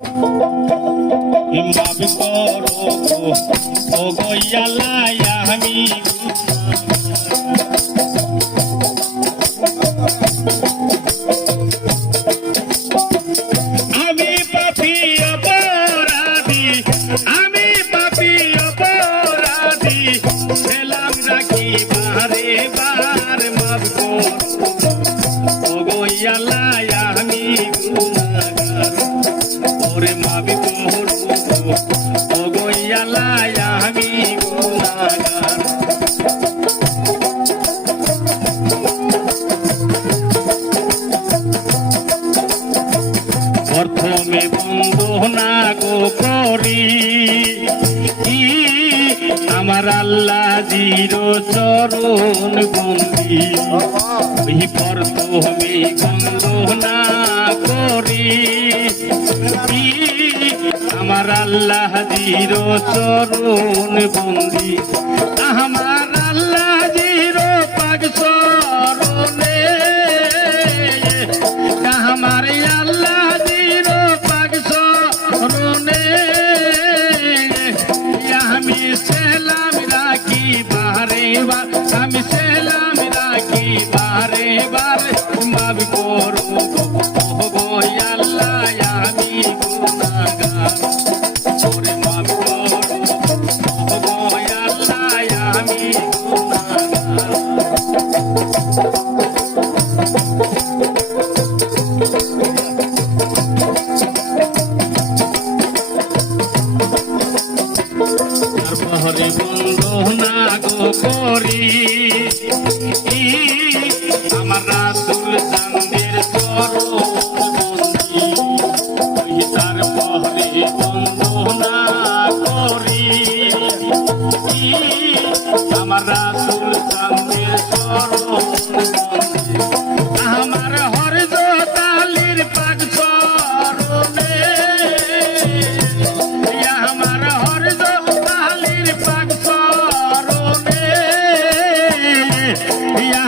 মাফ করো ও গো আল্লাহ আমি পাপী অপরাধী আমি পাপী অপরাধী ছিলাম নাকি বারে বার মাফ করো ও গো আল্লাহ আমি গুনাহগার ওরে মাফ করো ও গো আল্লাহ আমি গুনাহগার প্রথমে বন্দনা গো করি আমার আল্লাহ জির চরণ বন্দি ওই প্রথমে বন্দনা করি আমার আল্লাহ জির চরণ বন্দি আমার আল্লাহ জির পাক চরণে আমার আল্লাহ জির পাক চরণে আমি সেলাম রাখি বারে বার আমি সেলাম রাখি বারে বার মাফ করো গো আল্লাহ আমি গুনাহগার ওরে মাফ করো গো আল্লাহ আমি গুনাহগার হরে বন্দনা গো করি আমার রাসূল চাঁদের চরণ বন্দি ওই তার পরে বন্দনা করি আমার রাসূল চাঁদের চরণ বন্দি আমার হযরত আলীর পাক চরণে আমার হযরত আলীর পাক চরণে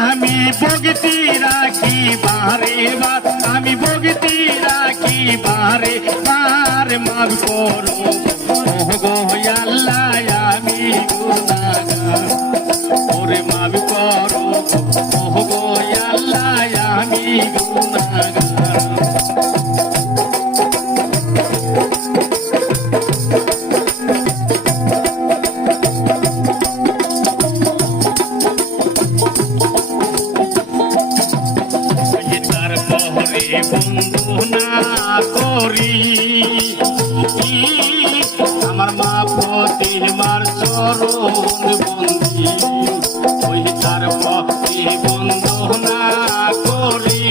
আমি ভক্তি রাখি বারে বার আমি ভক্তি রাখি বারে বার মাফ করো ও গো আল্লাহ আমি গুনাহগার ওরে মাফ করো ও গো আল্লাহ আমি গুনাহগার বন্দনা করি আমার মা প্রতিমার চরণ বন্দি ওই তার ভক্তি বন্দনা করি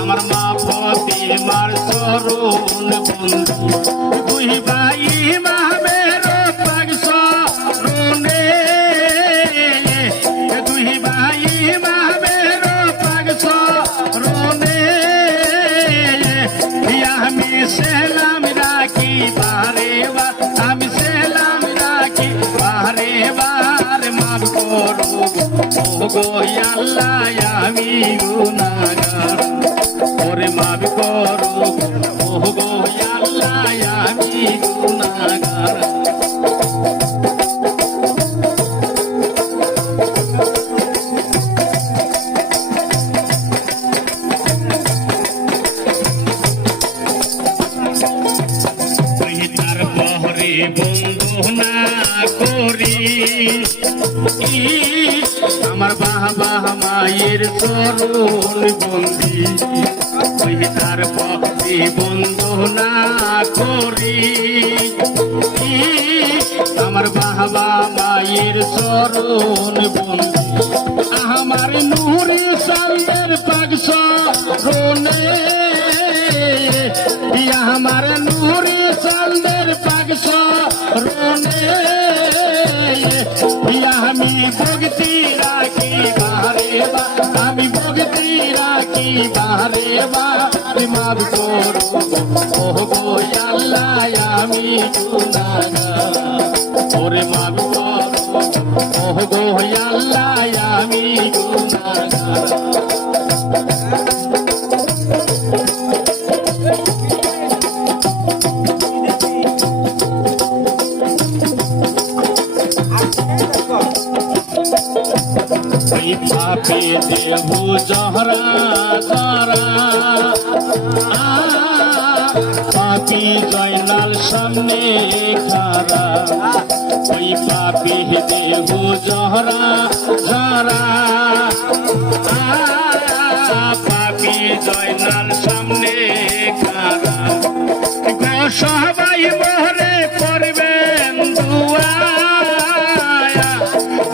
আমার মা প্রতিমার চরণ বন্দি দুই ভাই ইমামের পাক চরণে দুই ভাই ইমামের পাক চরণে আমি সেলাম রাখি বারে বার আমি সেলাম রাখি বারে বার মাফ করো ও গো আল্লাহ আমি গুনাহগার ওরে মাফ করো ও গো আল্লাহ আমি গুনাহগার বন্দনা করি আমার বাবা মায়ের চরণ বন্দি ওই তার পক্ষে বন্দনা করি আমার বাবা মায়ের চরণ বন্দি আমার নূরে সালদের পাক চরণে আমার নূরে সালদের পাক চরণে আমি ভক্তি রাখি বারে বার আমি ভক্তি রাখি বারে বার মাফ করো ও গো আল্লাহ আমি গুনাহগার ওরে মাফ করো ও গো আল্লাহ আমি গুনাহগার দেহু জহরা জরা পাপি জয়নাল সামনে খারা ওই পাপি দেহু জহরা জরা পাপি জয়নাল সামনে খারা সবাই মোহরে করবেন দুয়া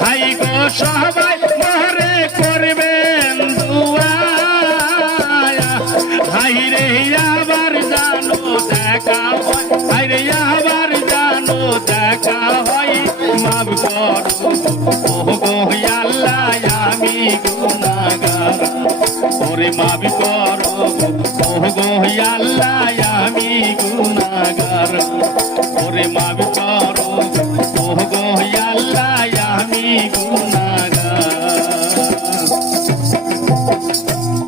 ভাই গো সবাই মোহরে করবেন দুয়া ভাই রে আবার জানো দেখা হয় ভাই রে আবার জানো দেখা হয় মাফ করো ও গো আল্লাহ আমি গুনাহগার ওরে মাফ করো ও গো আল্লাহ আমি গুনাহগার